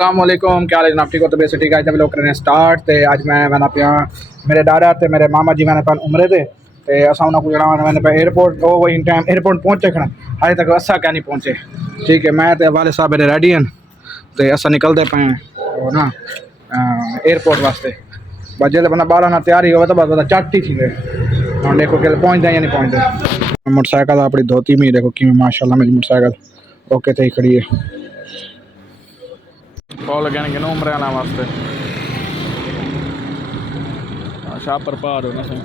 अस्सलामुअलैकुम, क्या हाल है जनाब? ठीक हो? तो बेस ठीक है। जब लोग करें स्टार्ट तो अज मैंने पे मेरे डाडा ते मेरे मामा जी मैंने पे उमरे थे असा उन्होंने जरा मैंने पे एयरपोर्ट वो वही टाइम एयरपोर्ट पहुंचे खड़ा हाले तक असा क्या नहीं पहुंचे। ठीक है, मैं तो वाले साहब मेरे रेडी हैं तो असा निकलते पे ना एयरपोर्ट वास्ते। बस जो बंदा बारह ना तैयारी हो तो बस बंदा चट ही थी हम देखो कि पहुंचते या नहीं पहुंचते। मोटरसाइकिल अपनी धोती में देखो कि माशाल्लाह मेरी मोटरसाइकिल ओके थे खड़ी है। कॉल लगे कि उमरे आना वास्ते शापर पार होना सही।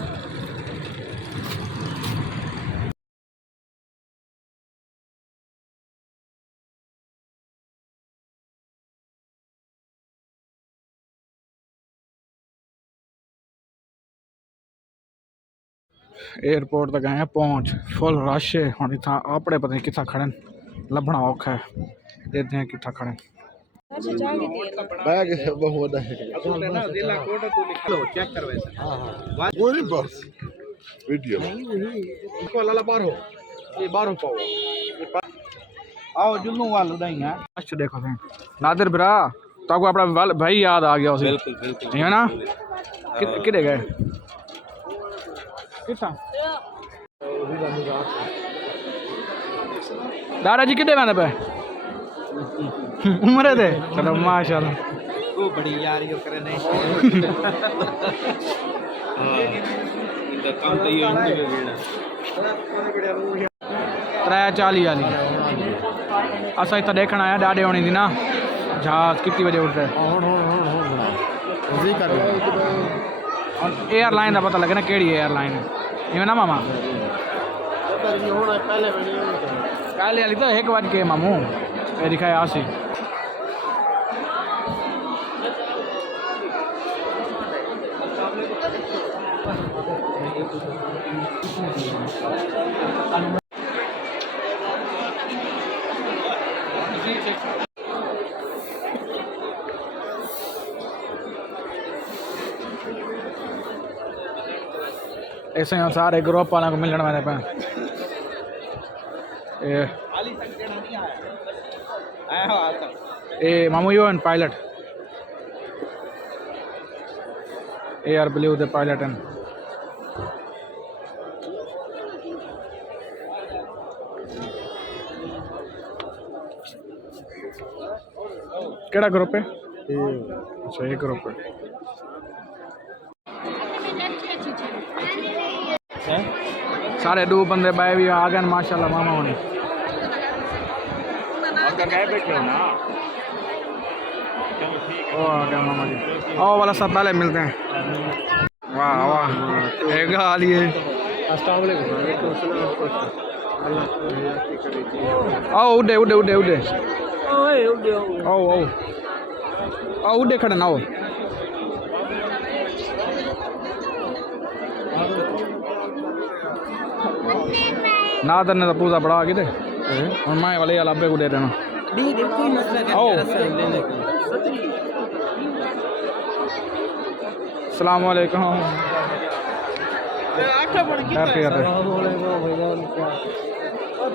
एयरपोर्ट तक गए पहुंच फुल रश है हम इतना अपने पता नहीं कितना खड़े लभना औखा है। देखते हैं कितना खड़े बैग बहुत वीडियो आओ जुल्लू वाल है। अच्छा देखो नादिर भरा तो अपना भाई याद आ गया उसे। बिल्कुल बिल्कुल है ना किधे गए कितना दादा जी किधे मैंने पे उम्र थे चलो माशाल्लाह वो बड़ी यार यो करे नहीं इनका काम तो ये हिंदी में गेड़ा 3:40 वाली असा इतना देखना आया डाडे होनी थी ना जहाज कितनी बजे उठ रहे एयरलाइन का पता लगे ना केड़ी एयरलाइन है इवें ना मामा पहले वाली तो 1 बज के मामू ये दिखाया आसी ऐसे ही सारे ग्रुप वालों को मिलने वाले पे ए मामू यो पायलट एयर ब्लू दे पायलट हैं। केड़ा ग्रुप है? अच्छा ये ग्रुप है सारे 2 बंदे बाय भी आ गए माशाल्लाह मामा होने ओ आ गया मामा जी। आओ वाला सब पहले मिलते हैं। वाह वाह एक हाल ये आओ उड़े उड़े उड़े उड़े आओ आओ आओ उड़े खड़े ना आओ नादर ने तो पूजा बढ़ा के दे और माए वाले अलाबे को दे देना अस्सलाम वालेकुम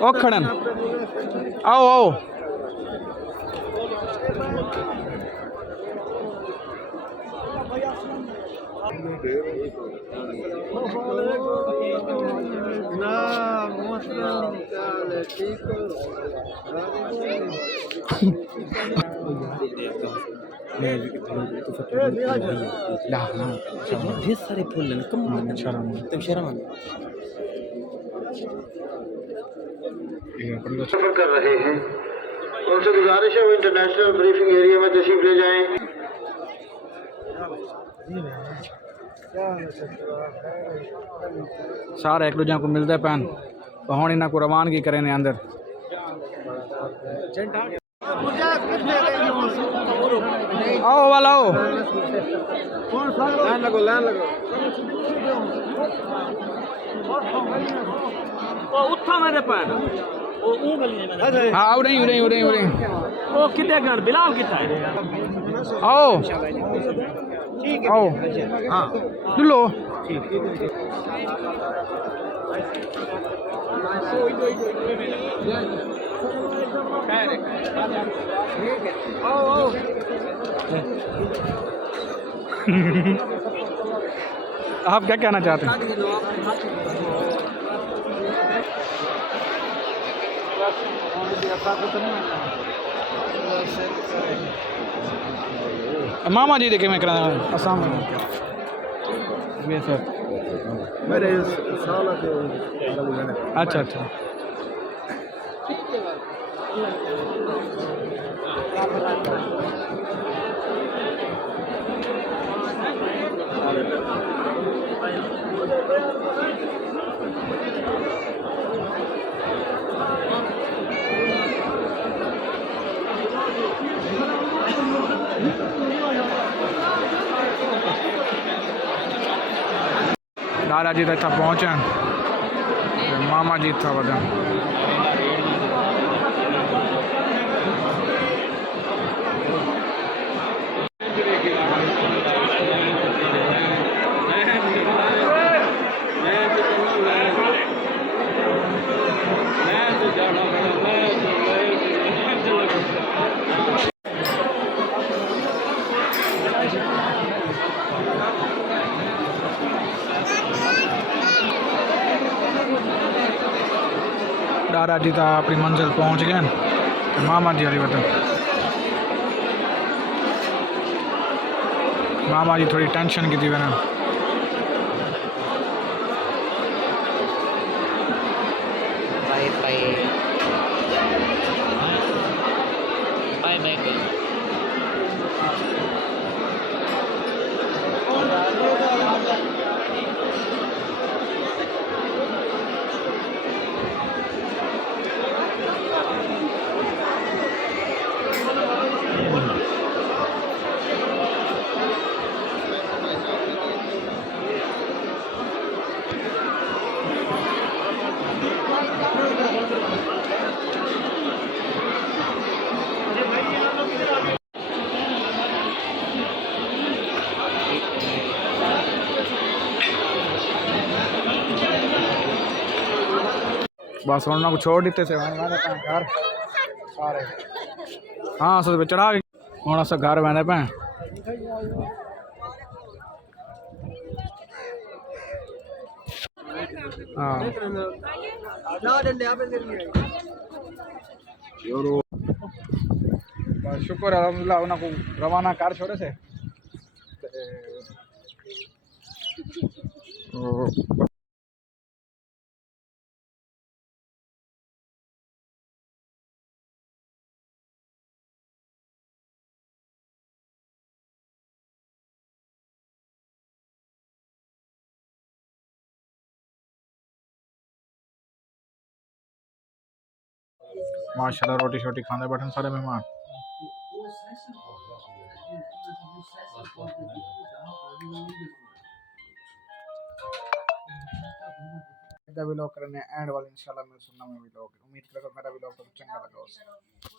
ओ खड़न आओ आओ ढेर सारे फूल हैं कम तुम शर्म सफर कर रहे हैं उनसे गुजारिश है वो इंटरनेशनल ब्रीफिंग एरिया में तशरीफ ले जाएं। सारे एक दूजे को मिलते पैन तो हम इन्हों को रवानगी करें अंदर आओ वाला आओ लाइन लगो उठा मेरे पैर हाँ उड़े उड़े उड़े उड़े वो कितने घर बिलाल कितना है आओ आओ हाँ लो आओ आओ आप क्या कहना चाहते हैं? मामा जी देखे मैं करा अस्सलाम वालेकुम। ये सर मेरे साल के अच्छा अच्छा दादाजी तो इतना पहुँचे मामा जी था वजह दादाजी तो अपनी मंजिल पहुँच गए तो मामा जी वाली बता मामा जी थोड़ी टेंशन की थी मैंने Bye bye. Bye bye. बस उन्होंने को छोड़ देते थे मैंने घर सारे हाँ अस चढ़ा हूँ अस घर वहने पे हाँ बस शुक्र अलहमदुल्ला उन्होंने को रवाना कर छोड़े से माशाल्लाह रोटी शोटी खाने बैठे सारे मेहमान भी लोग करने एंड वाले इंशाल्लाह मैं सुनना में भी लोग उम्मीद करो मेरा भी लोग चंगा लगा